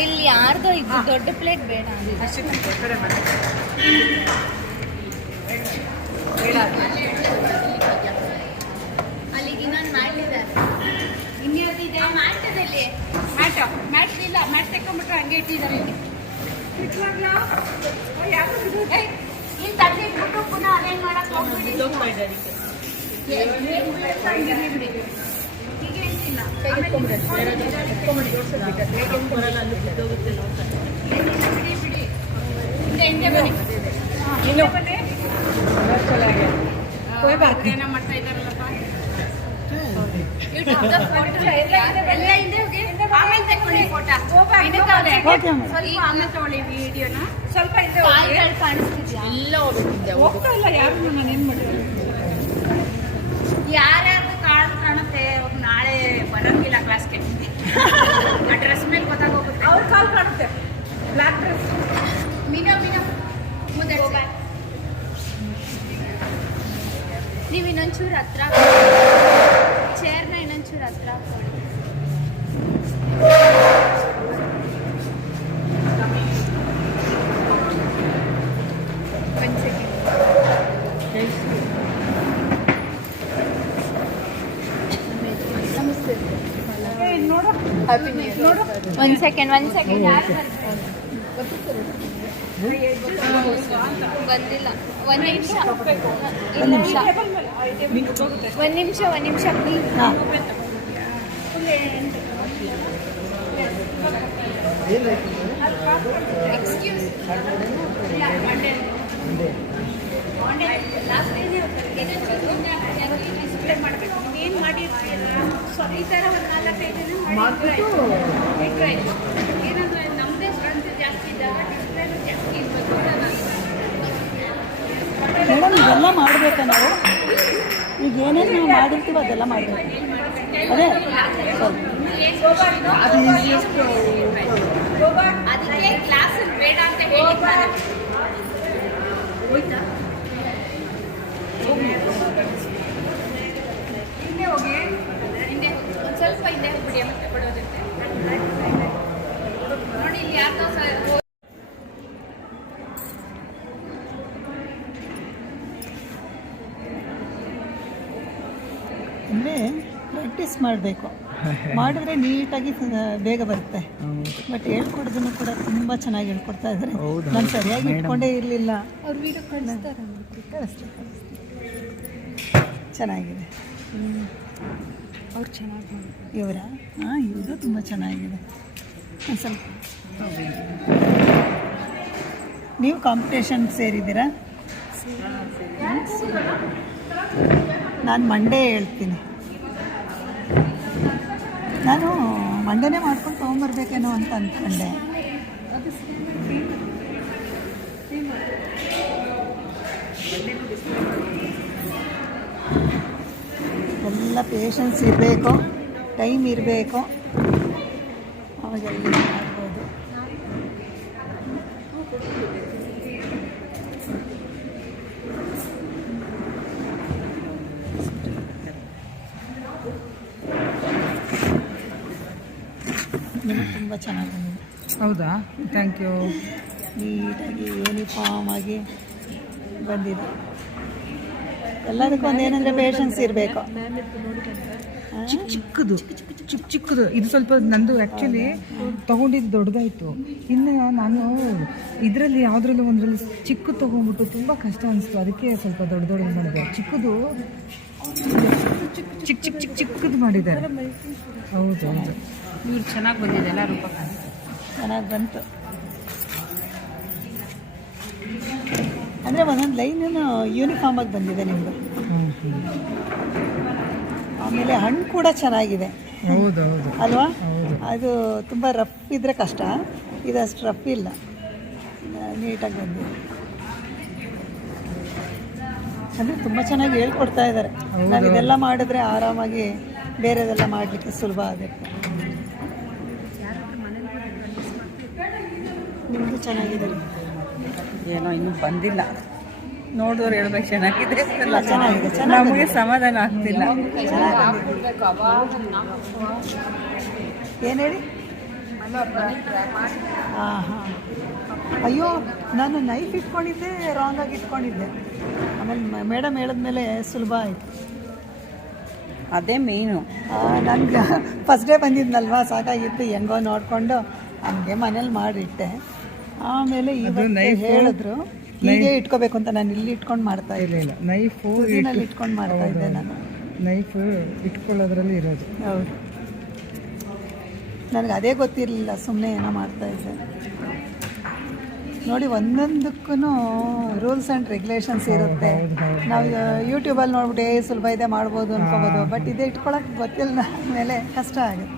ಇಲ್ಲಿ ಯಾರ್ದೋ ಇದು ದೊಡ್ಡ ಪ್ಲೇಟ್ ಬೇಡ ಅಲ್ಲಿಗೆ ಇನ್ನೊಂದು ಮಾಡಿದ್ದಾರೆ ಇನ್ಯಾವ್ದು ಇದೆ ಮ್ಯಾಟದಲ್ಲಿ ಮ್ಯಾಟ್ ಇಲ್ಲ ಮ್ಯಾಟ್ ತೆಕ್ಕೊಂಡ್ಬಿಟ್ರೆ ಹಂಗೆ ಇಟ್ಟಿದ್ದಾರೆ ಇಲ್ಲಿ ತಟ್ಟೆ ಇಟ್ಬಿಟ್ಟು ಪುನಃ ಅರೇಂಜ್ ಮಾಡಕ್ಕೆ ಹೋಗ್ಬಿಡಿ ಮಾಡ್ತಾ ಇದ್ದಾರಲ್ಲಪ್ಪ ಎಲ್ಲ ಹಿಂದೆ ಆಮೇಲೆ ತಗೊಳ್ಳಿ ಫೋಟೋ ಸ್ವಲ್ಪ ಆಮೇಲೆ ತಗೊಳ್ಳಿ ವಿಡಿಯೋನ ಸ್ವಲ್ಪ ಹಿಂದೆ ಕಾಣಿಸ್ತಿದ್ಯಾ ಎಲ್ಲ ಹೋಗ್ತಾ ಇಲ್ಲ ಯಾರು ನಾನು ಏನ್ ಮಾಡಿದ್ರು ಯಾರ್ಯಾರು ಕಾಣುತ್ತೆ ನಾಳೆ ಬರಂಗಿಲ್ಲ ಕ್ಲಾಸ್ಗೆ ಆ ಡ್ರೆಸ್ ಮೇಲೆ ಗೊತ್ತಾಗೋಗುತ್ತೆ ಅವ್ರ ಕಾಲ್ ಕಾಣುತ್ತೆ ಬ್ಲ್ಯಾಕ್ ಡ್ರೆಸ್ ಮೀನಾ ಮುಂದೆ ನೀವು ಇನ್ನೊಂಚೂರು ಹತ್ರ ಚೇರ್ನ ಇನ್ನೊಂಚೂರು ಹತ್ರ ಒಂದು ಸೆಕೆಂಡ್ ಯಾರು ಬಂದಿಲ್ಲ ಒಂದು ನಿಮಿಷ ಪ್ಲೀಸ್ ಎಕ್ಸ್ಕ್ಯೂಸ್ ಮಾಡಬೇಕು ಏನು ಮಾಡಿರ್ತೀರ ಈ ಥರ ಒಂದು 4-5 ಏನಂದ್ರೆ ನಮ್ಮದೇ ಸ್ಟ್ರೆಂತ್ ಜಾಸ್ತಿ ಇದ್ದಾಗ ಡಿಸ್ಪ್ಲೇನು ಜಾಸ್ತಿ ಇರಬೇಕು ಮೇಡಮ್ ಇದೆಲ್ಲ ಮಾಡಬೇಕಾ ನಾವು ಈಗ ಏನೇನು ನಾವು ಮಾಡಿರ್ತೀವೋ ಅದೆಲ್ಲ ಮಾಡಬೇಕು ಅದೇ ಅದಕ್ಕೆ ಕ್ಲಾಸಲ್ಲಿ ಬೇಡ ಅಂತ ಹೇಳಿ ಹೋಯ್ತಾ ಹಿಂದೆ ಹೋಗಿ ಒಂದು ಸ್ವಲ್ಪ ಹಿಂದೆ ಹೋಗ್ಬಿಡಿ ಮತ್ತೆ ಕೊಡೋದಿರುತ್ತೆ ನೋಡಿ ಇಲ್ಲಿ ಯಾರ್ದೋ ಅಂದರೆ ಪ್ರಾಕ್ಟೀಸ್ ಮಾಡಬೇಕು ಮಾಡಿದ್ರೆ ನೀಟಾಗಿ ಬೇಗ ಬರುತ್ತೆ ಬಟ್ ಹೇಳ್ಕೊಡೋದನ್ನು ಕೂಡ ತುಂಬ ಚೆನ್ನಾಗಿ ಹೇಳ್ಕೊಡ್ತಾ ಇದ್ದಾರೆ ನಾನು ಸರಿಯಾಗಿ ಇಟ್ಕೊಂಡೇ ಇರಲಿಲ್ಲ ಅವ್ರು ವೀಡಿಯೋ ಕಳಿಸ್ತಾರೆ ಕಳಿಸ್ತಾರೆ ಚೆನ್ನಾಗಿದೆ ಅವ್ರು ಚೆನ್ನಾಗಿ ಇವರ ಇವರು ತುಂಬ ಚೆನ್ನಾಗಿದೆ ಒಂದು ಸ್ವಲ್ಪ ನೀವು ಕಾಂಪಿಟೇಷನ್ ಸೇರಿದ್ದೀರಾ ನಾನು ಮಂಡೇ ಹೇಳ್ತೀನಿ ನಾನು ಮಂಡೇನೇ ಮಾಡ್ಕೊಂಡು ತೊಗೊಂಬರ್ಬೇಕೇನೋ ಅಂತ ಅಂದ್ಕೊಂಡೆ ಎಲ್ಲ ಪೇಷನ್ಸ್ ಇರಬೇಕು ಟೈಮ್ ಇರಬೇಕು ಅವಾಗೆಲ್ಲ ಮಾಡ್ಬೋದು ನಿಮಗೆ ತುಂಬ ಚೆನ್ನಾಗಿ ಬಂದಿದೆ ಹೌದಾ ಥ್ಯಾಂಕ್ ಯು ನೀಟಾಗಿ ಯೂನಿಫಾರ್ಮ್ ಆಗಿ ಬಂದಿದೆ ಎಲ್ಲದಕ್ಕೂ ಒಂದು ಏನಂದರೆ ಪೇಷನ್ಸ್ ಇರಬೇಕು ಚಿಕ್ಕದು ಇದು ಸ್ವಲ್ಪ ನಂದು ಆ್ಯಕ್ಚುಲಿ ತೊಗೊಂಡಿದ್ದು ದೊಡ್ಡದಾಯಿತು ಇನ್ನು ನಾನು ಇದರಲ್ಲಿ ಯಾವುದ್ರಲ್ಲೂ ಒಂದರಲ್ಲಿ ಚಿಕ್ಕದು ತೊಗೊಂಡ್ಬಿಟ್ಟು ತುಂಬ ಕಷ್ಟ ಅನಿಸ್ತು ಅದಕ್ಕೆ ಸ್ವಲ್ಪ ದೊಡ್ಡ ಮಾಡಿದೆ ಚಿಕ್ಕದು ಚಿಕ್ಕದು ಮಾಡಿದ್ದಾರೆ ಹೌದು ಇವ್ರು ಚೆನ್ನಾಗಿ ಬಂದಿದೆ ಎಲ್ಲ ರೂಪ ಚೆನ್ನಾಗಿ ಬಂತು ಅಂದರೆ ಒಂದೊಂದು ಲೈನೂ ಯೂನಿಫಾರ್ಮಾಗಿ ಬಂದಿದೆ ನಿಮ್ಮದು ಆಮೇಲೆ ಹಣ್ಣು ಕೂಡ ಚೆನ್ನಾಗಿದೆ ಹೌದು ಅಲ್ವಾ ಅದು ತುಂಬ ರಫ್ ಇದ್ದರೆ ಕಷ್ಟ ಇದು ಅಷ್ಟು ರಫ್ ಇಲ್ಲ ನೀಟಾಗಿ ಬಂದಿದೆ ಅಂದರೆ ತುಂಬ ಚೆನ್ನಾಗಿ ಹೇಳ್ಕೊಡ್ತಾ ಇದ್ದಾರೆ ನಾವು ಇದೆಲ್ಲ ಮಾಡಿದ್ರೆ ಆರಾಮಾಗಿ ಬೇರೆದೆಲ್ಲ ಮಾಡಲಿಕ್ಕೆ ಸುಲಭ ಆಗುತ್ತೆ ನಿಮ್ಮದು ಚೆನ್ನಾಗಿದೆ ಏನೋ ಇನ್ನೂ ಬಂದಿಲ್ಲ ನೋಡಿದವ್ರು ಹೇಳ್ಬೇಕು ಚೆನ್ನಾಗಿದೆ ಇಲ್ಲ, ಚೆನ್ನಾಗಿದೆ, ಚೆನ್ನಾಗಿದೆ. ನಮಗೆ ಸಮಾಧಾನ ಆಗ್ತಿಲ್ಲ. ಏನು ಹೇಳಿ? ಹಾಂ ಹಾಂ. ಅಯ್ಯೋ, ನಾನು ನೈಫ್ ಇಟ್ಕೊಂಡಿದ್ದೆ, ರಾಂಗಾಗಿ ಇಟ್ಕೊಂಡಿದ್ದೆ. ಆಮೇಲೆ ಮೇಡಮ್ ಹೇಳಿದ್ಮೇಲೆ ಸುಲಭ ಆಯಿತು. ಅದೇ ಮೇಯ್ನು. ನನಗೆ ಫಸ್ಟ್ ಡೇ ಬಂದಿದ್ನಲ್ವಾ, ಸಾಕಾಗಿತ್ತು. ಹೆಂಗೋ ನೋಡಿಕೊಂಡು ಹಂಗೆ ಮನೇಲಿ ಮಾಡಿಟ್ಟೆ. ಆಮೇಲೆ ಇವತ್ತು ಹೇಳಿದ್ರು ಹೀಗೆ ಇಟ್ಕೋಬೇಕು ಅಂತ. ನಾನು ಇಲ್ಲಿ ಇಟ್ಕೊಂಡು ಮಾಡ್ತಾ ಇದ್ದೆ. ಇಲ್ಲ ನೈಫು ಇಟ್ಕೊಂಡು ಮಾಡ್ತಾ ಇದ್ದೆ ನಾನು. ನೈಫು ಇಟ್ಕೊಳ್ಳೋದ್ರಲ್ಲಿ ಇರೋದು. ಹೌದು, ನನಗೆ ಅದೇ ಗೊತ್ತಿರಲಿಲ್ಲ, ಸುಮ್ಮನೆ ಏನೋ ಮಾಡ್ತಾಯಿದ್ದೆ. ನೋಡಿ, ಒಂದೊಂದಕ್ಕೂ ರೂಲ್ಸ್ ಆ್ಯಂಡ್ ರೆಗ್ಯುಲೇಷನ್ಸ್ ಇರುತ್ತೆ. ನಾವು ಯೂಟ್ಯೂಬಲ್ಲಿ ನೋಡ್ಬಿಟ್ಟು ಸುಲಭ ಇದೆ ಮಾಡ್ಬೋದು ಅನ್ಕೋಬೋದು, ಬಟ್ ಇದೇ ಇಟ್ಕೊಳಕ್ಕೆ ಗೊತ್ತಿಲ್ಲ ಮೇಲೆ ಕಷ್ಟ ಆಗುತ್ತೆ.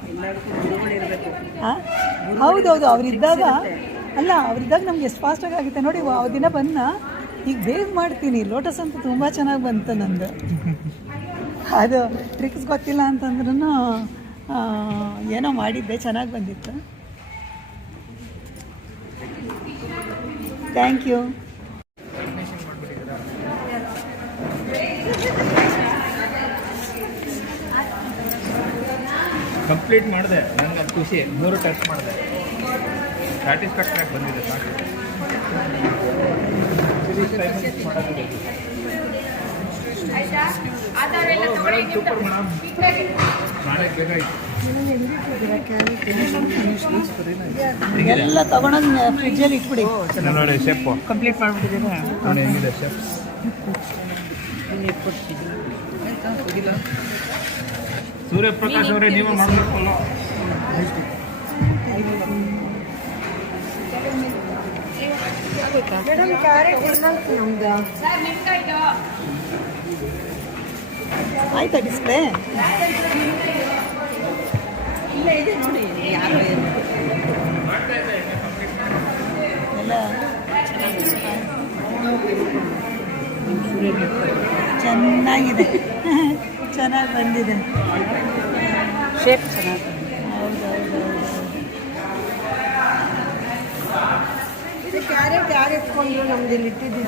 ಹಾಂ, ಹೌದೌದು. ಅವರಿದ್ದಾಗ ನಮ್ಗೆ ಎಷ್ಟು ಫಾಸ್ಟಾಗಿ ಆಗುತ್ತೆ ನೋಡಿ. ಆ ದಿನ ಈಗ ಬೇಗ ಮಾಡ್ತೀನಿ. ಲೋಟಸ್ ಅಂತೂ ತುಂಬ ಚೆನ್ನಾಗಿ ಬಂತು ನಂದು. ಅದು ಟ್ರಿಕ್ಸ್ ಗೊತ್ತಿಲ್ಲ ಅಂತಂದ್ರೂ ಏನೋ ಮಾಡಿದ್ದೆ, ಚೆನ್ನಾಗಿ ಬಂದಿತ್ತು. Thank you. ಕಂಪ್ಲೀಟ್ ಮಾಡಿದೆ. ನನಗೆ ಅದು ಖುಷಿ. 3 ಟೆಸ್ಟ್ ಮಾಡಿದೆ, ಸ್ಯಾಟಿಸ್ಫ್ಯಾಕ್ಟರಿ ಆಗಿ ಬಂದಿದೆ. ಸಾಕು. Super madam. ನಾಳೆ ಬೇಕಾಯ್ತು ಎಲ್ಲ ತಗೊಂಡೋಗಿ ಫ್ರಿಜ್ಜಲ್ಲಿ ಇಟ್ಬಿಡಿ. ನೋಡಿ ಶೆಫ್ ಕಂಪ್ಲೀಟ್ ಮಾಡಿಬಿಟ್ಟಿದ್ದೀರಾ? ನೋಡಿ ಹೆಂಗಿದೆ ಶೆಫ್. ಸೂರ್ಯಪ್ರಕಾಶ್ ಅವರೇ, ನೀವು ಮಾಡಬೇಕಲ್ಲ. ಮೇಡಮ್ ಕ್ಯಾರೆಟ್ ನಮ್ದು ಆಯ್ತಾ ಡಿಸ್ಪ್ಲೇ? ಇಲ್ಲ ಇದೆ ನೋಡಿ. ಯಾರು ಎಲ್ಲ ಚೆನ್ನಾಗಿದೆ, ಚೆನ್ನಾಗಿ ಬಂದಿದೆ. ಶೇಪ್ ಚೆನ್ನಾಗಿ. ಹೌದೌದು. ಇದು ಕ್ಯಾರೆಟ್ ಯಾರು ಎತ್ಕೊಂಡ್ರು ನಮ್ದು ಇಲ್ಲಿ ಇಟ್ಟಿದ್ದು.